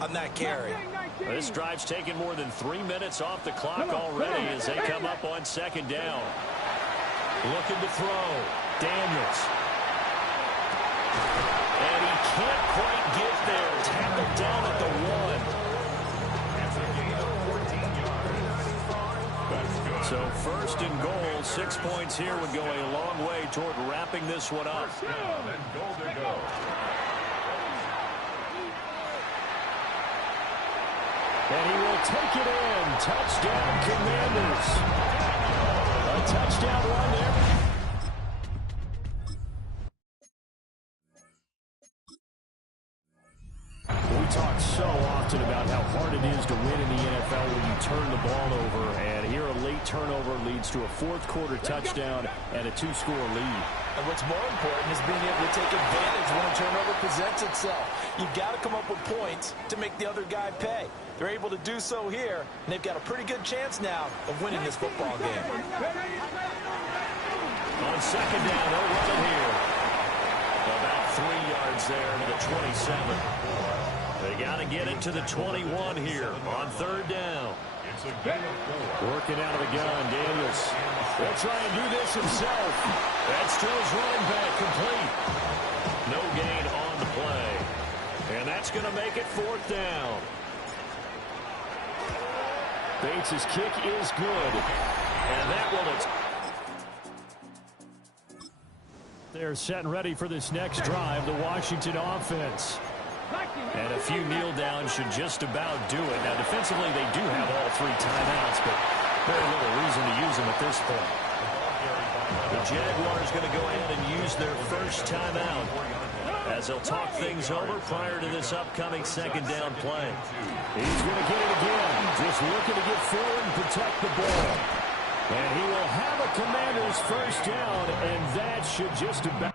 on that carry. This drive's taken more than 3 minutes off the clock already as they come up on second down. Looking to throw. Daniels. And he can't quite get there. Tackled down at the 1. So first and goal, 6 points here would go a long way toward wrapping this one up. And he will take it in. Touchdown, Commanders. A touchdown run there. We talk so often about how hard it is to win in the NFL when you turn the ball over. And here a late turnover leads to a fourth-quarter touchdown and a 2-score lead. And what's more important is being able to take advantage when a turnover presents itself. You've got to come up with points to make the other guy pay. They're able to do so here, and they've got a pretty good chance now of winning this football game. On second down, they'll run it here. About 3 yards there to the 27. They got to get it to the 21 here on third down. Working out of the gun, Daniels. He'll try and do this himself. That's Stroh's running back complete. No gain on the play. And that's going to make it fourth down. Bates' kick is good. And that one is... They're set and ready for this next drive, the Washington offense. And a few kneel downs should just about do it. Now, defensively, they do have all 3 timeouts, but very little reason to use them at this point. The Jaguars going to go ahead and use their first timeout as they'll talk things over prior to this upcoming second down play. He's going to get it again, just looking to get forward and protect the ball. And he will have a Commanders first down, and that should just about...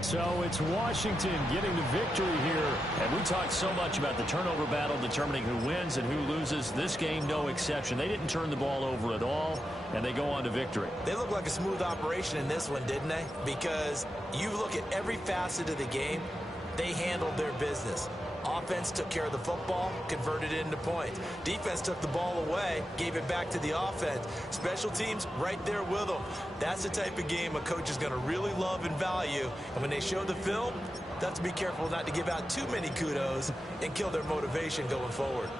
So it's Washington getting the victory here. And we talked so much about the turnover battle determining who wins and who loses. This game, no exception. They didn't turn the ball over at all, and they go on to victory. They look like a smooth operation in this one, didn't they? Because you look at every facet of the game, they handled their business. Offense took care of the football, converted it into points. Defense took the ball away, gave it back to the offense. Special teams right there with them. That's the type of game a coach is going to really love and value. And when they show the film, they have to be careful not to give out too many kudos and kill their motivation going forward.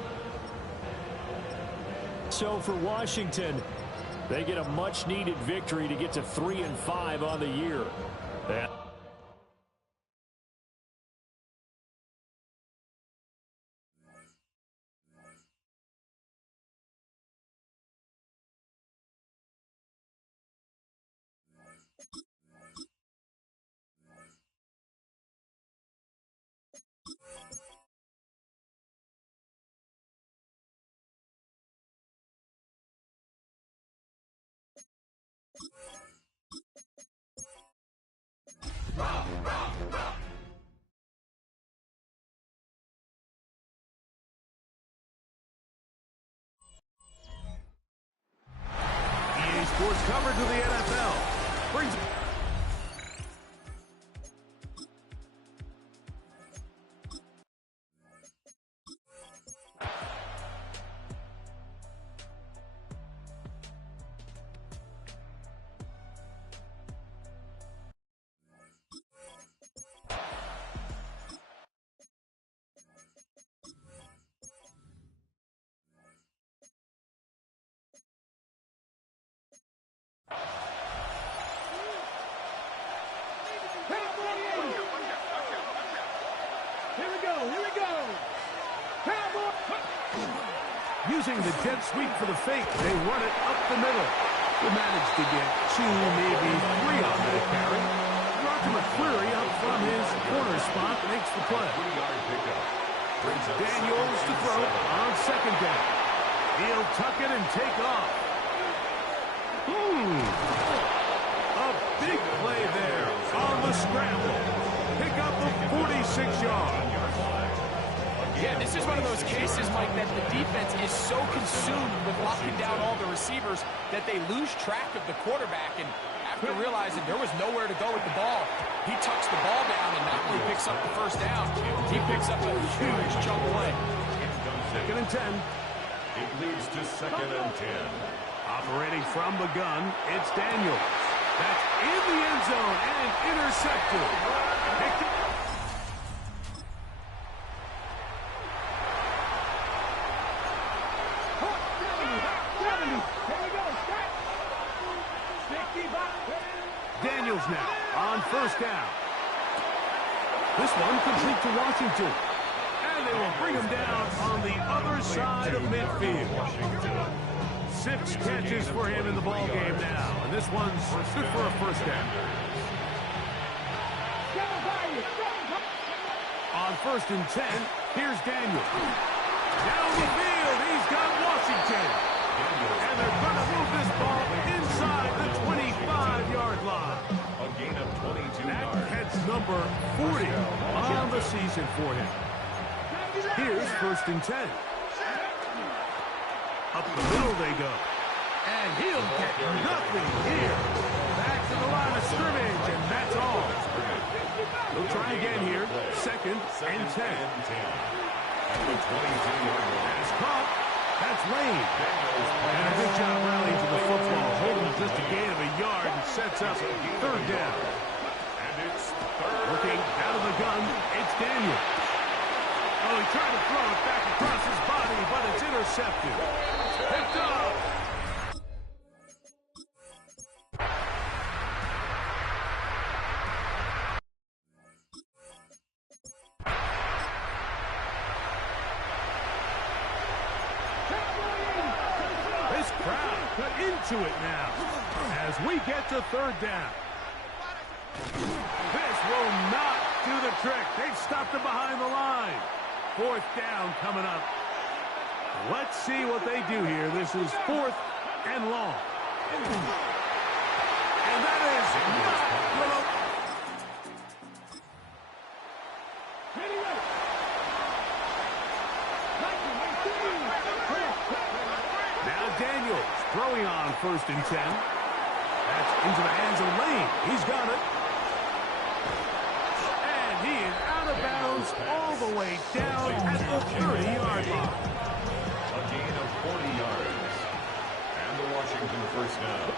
So for Washington, they get a much-needed victory to get to 3-5 on the year. EA Sports coverage of the NFL brings... Using the jet sweep for the fake, they run it up the middle. They manage to get 2, maybe 3 on that carry. Roger McCreary up from his corner spot makes the play. Daniels to throw on second down. He'll tuck it and take off. A big play there on the scramble. Pick up the 46 yards. Yeah, this is one of those cases, Mike, that the defense is so consumed with locking down all the receivers that they lose track of the quarterback. And after realizing there was nowhere to go with the ball, he tucks the ball down and not only picks up the first down, he picks up a huge chunk away. Second and 10. It leads to second and 10. Operating from the gun, it's Daniels. That's in the end zone and intercepted. Daniels now on first down. This one complete to Washington. And they will bring him down on the other side of midfield. 6 catches for him in the ball game now. And this one's good for a first down. On first and 10, here's Daniels. Down the field, he's got Washington. And they're going to move this ball inside the 25-yard line. A gain of 22 yards. That's number 40 on the season for him. Here's first and 10. Up the middle they go. And he'll get nothing here. Back to the line of scrimmage, and that's all. They'll try again here. Second and 10. That's caught. That's Lane. And a good job rallying to the football. Holding just a gain of a yard and sets up third down. Looking out of the gun, it's Daniel. Oh, he tried to throw it back across his body, but it's intercepted. Picked up. This crowd got into it now as we get to third down. This will not do the trick. They've stopped him behind the line. Fourth down coming up. Let's see what they do here. This is fourth and long. And that is not good. Now Daniels throwing on first and 10. That's into the hands of Lane. He's got it. And he is out of bounds all the way down at the 30-yard line. A gain of 40 yards. And the Washington first down.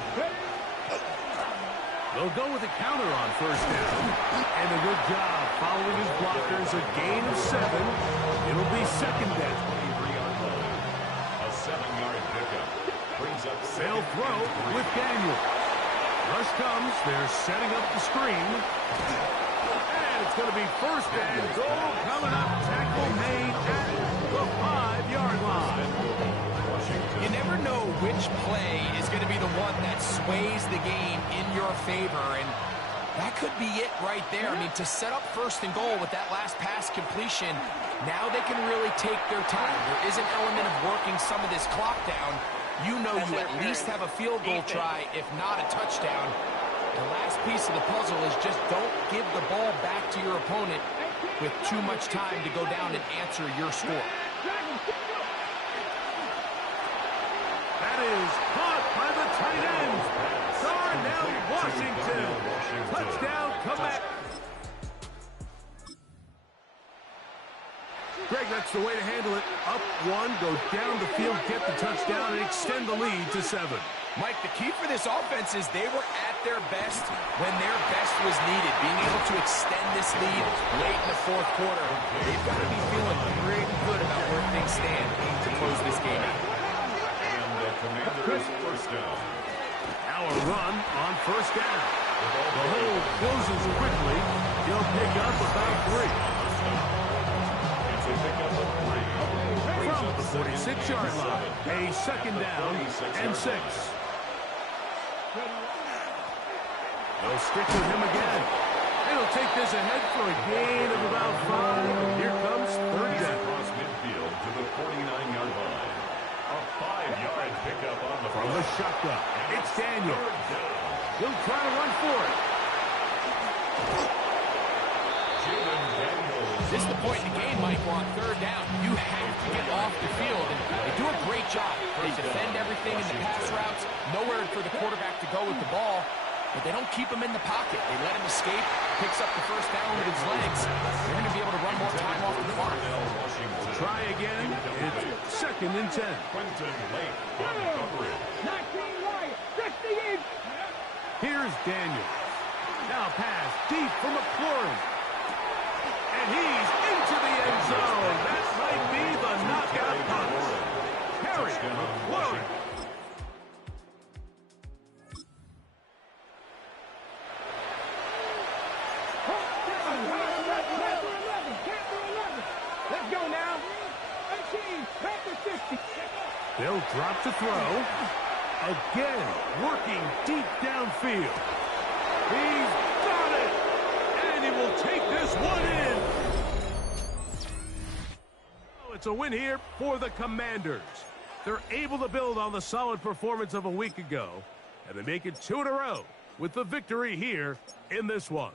They'll go with a counter on first down. And a good job following his blockers. A gain of 7. It'll be second down. 23-yard line. A 7-yard pickup. Brings up They'll throw with Daniel. Rush comes. They're setting up the screen. And it's going to be first and goal coming up. Tackle made at the 5-yard line. You never know which play is going to be the one that sways the game in your favor, and that could be it right there. I mean, to set up first and goal with that last pass completion, now they can really take their time. There is an element of working some of this clock down. You know you at least have a field goal try, if not a touchdown. The last piece of the puzzle is just don't give the ball back to your opponent with too much time to go down and answer your score. That is caught by the tight end. Darnell Washington. Touchdown, comeback. Greg, that's the way to handle it. Up one, go down the field, get the touchdown, and extend the lead to 7. Mike, the key for this offense is they were at their best when their best was needed. Being able to extend this lead late in the fourth quarter, they've got to be feeling pretty good about where things stand to close this game out. Commanders first down. Now a run on first down. The hole closes quickly. He'll pick up about 3. It's a pickup of 3. From the 46-yard line. A second down and 6. They'll stick with him again. It'll take this ahead for a gain of about 5. Here comes third down. Across midfield to the 49-yard line. A 5-yard pickup on the From the shotgun, it's Daniel. He'll try to run for it. This is the point in the game, Mike, where on third down, you have to get off the field. And they do a great job. They defend everything in the pass routes, nowhere for the quarterback to go with the ball. but they don't keep him in the pocket. They let him escape, picks up the first down with his legs. They're going to be able to run more time off the clock. Try again. It's 2nd and 10. Quentin Lake on coverage. 19 right, 60 each. Here's Daniels. Now pass deep for McLaurin. And he's into the end zone. That might be the knockout punch. Harry McLaurin. Let's go now. 18, back to 50. They'll drop to throw. Again, working deep downfield. He's got it! And he will take this one in. Oh, it's a win here for the Commanders. They're able to build on the solid performance of a week ago, and they make it 2 in a row with the victory here in this one.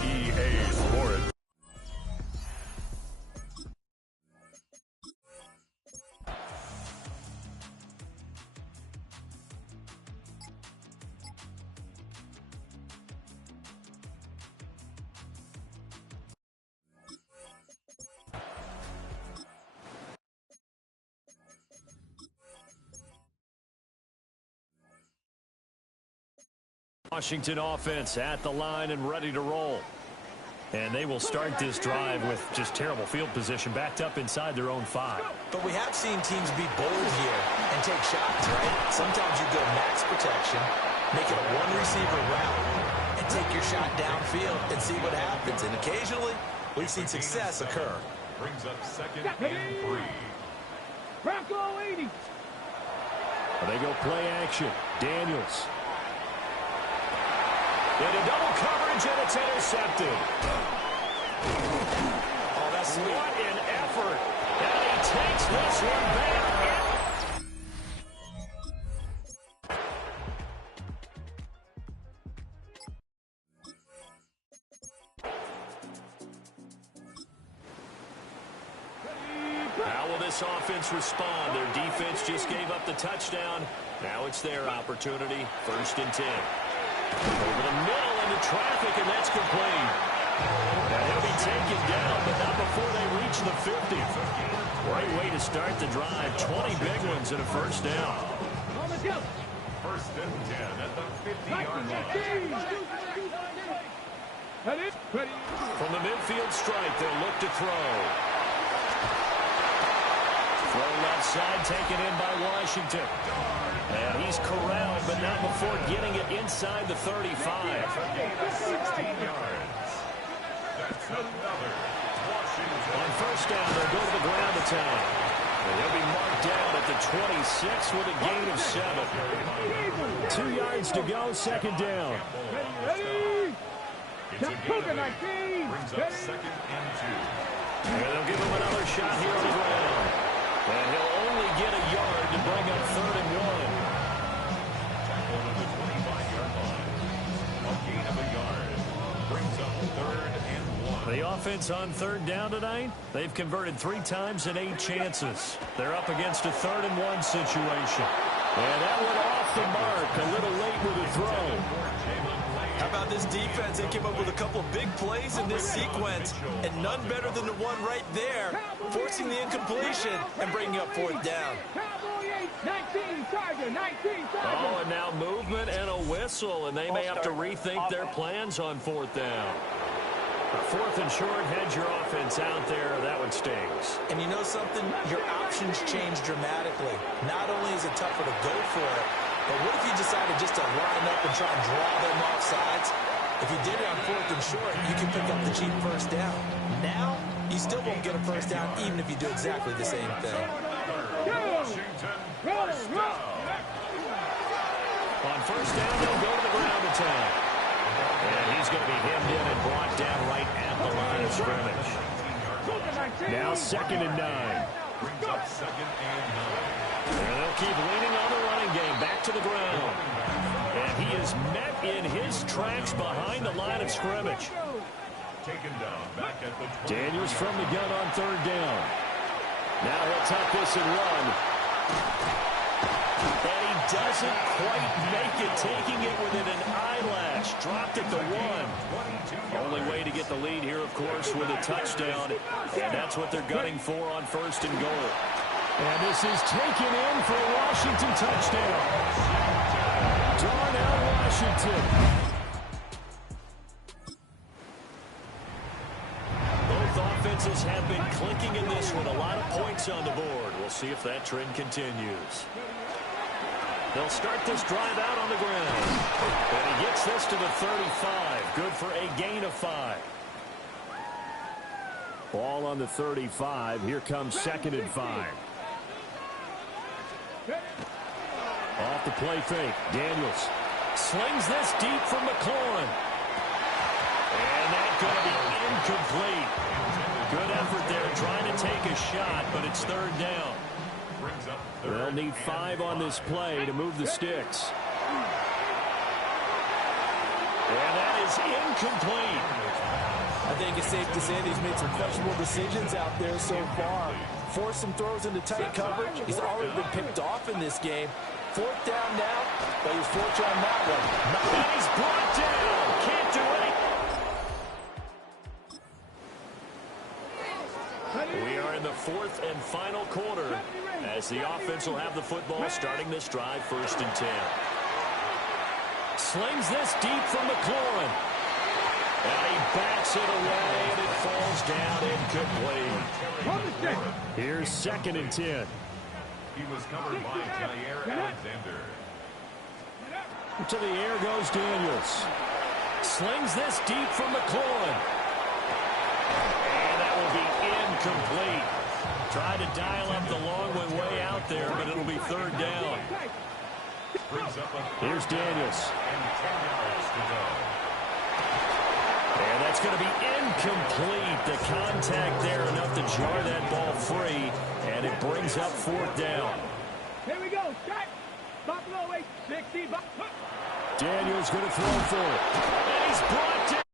EA Sports. Washington offense at the line and ready to roll. And they will start this drive with just terrible field position, backed up inside their own 5. But we have seen teams be bold here and take shots, right? Sometimes you go max protection, make it a one-receiver route, and take your shot downfield and see what happens. And occasionally, we've seen success occur. Brings up 2nd and 3. Bronco 80. They go play action. Daniels. Into double coverage, and it's intercepted. Oh, that's sweet. What an effort. And he takes this one back. How will this offense respond? Their defense just gave up the touchdown. Now it's their opportunity. 1st and 10. Over the middle into traffic, and that's complete. And he'll be taken down, but not before they reach the 50. Great way to start the drive. 20 big ones and a 1st down. 1st and 10 at the 50-yard line. From the midfield stripe, they'll look to throw. Throw left side, taken in by Washington. And he's corralled, but not before getting it inside the 35. 16 yards. That's another. Washington. On 1st down, they'll go to the ground attack. And they'll be marked down at the 26 with a gain of 7. 2 yards to go, 2nd down. It's a gain of 8. Brings up 2nd and 2. And they'll give him another shot here on the ground. And he'll only get a yard to bring up 3rd and 1. Tackle to the 25-yard line. A gain of a yard. Brings up 3rd and 1. The offense on 3rd down tonight, they've converted 3 times in 8 chances. They're up against a 3rd and 1 situation. And that went off the mark, a little late with the throw. How about this defense? They came up with a couple of big plays in this sequence, and none better than the one right there, forcing the incompletion and bringing up 4th down. Oh, and now movement and a whistle, and they may have to rethink their plans on 4th down. 4th and short, head your offense out there. That one stings. And you know something? Your options change dramatically. Not only is it tougher to go for it, but what if you decided just to line up and try and draw them off sides? If you did it on 4th and short, you can pick up the cheap 1st down. Now, you still won't get a 1st down even if you do exactly the same thing. On 1st down, they'll go to the ground attack. And he's going to be hemmed in and brought down right at the line of scrimmage. Now 2nd and 9. Brings up 2nd and 9. And they'll keep leaning on the running game. Back to the ground. And he is met in his tracks behind the line of scrimmage. Taken down back at the 20. Daniels from the gun on 3rd down. Now he'll tuck this and run. And he doesn't quite make it, taking it within an eyelash. Dropped at the 1. Only way to get the lead here, of course, with a touchdown. And that's what they're gunning for on 1st and goal. And this is taken in for a Washington touchdown. Darnell Washington. Both offenses have been clicking in this one. A lot of points on the board. We'll see if that trend continues. They'll start this drive out on the ground. And he gets this to the 35. Good for a gain of 5. Ball on the 35. Here comes 2nd and 5. Off the play fake. Daniels slings this deep from McLaurin. And that's going to be incomplete. Good effort there trying to take a shot, but it's 3rd down. They'll need 5 on this play to move the sticks. And that is incomplete. I think it's safe to say that he's made some questionable decisions out there so far. Forced some throws into tight coverage. He's already been picked off in this game. 4th down now, but he's fortunate on that one. And he's brought down. Can't do it. We are in the 4th and final quarter as the offense will have the football starting this drive 1st and 10. Slings this deep from McLaurin. And he backs it away, and it falls down incomplete. Here's 2nd and 10. He was covered by Jair Alexander. To the air goes Daniels. Slings this deep from McLaurin. And that will be incomplete. Tried to dial up the long way out there, but it'll be 3rd down. Here's Daniels. And 10 yards to go. And that's going to be incomplete. The contact there enough to jar that ball free, and it brings up 4th down. Here we go. Check. Buffalo 860. Daniels going to throw for it. And he's brought down.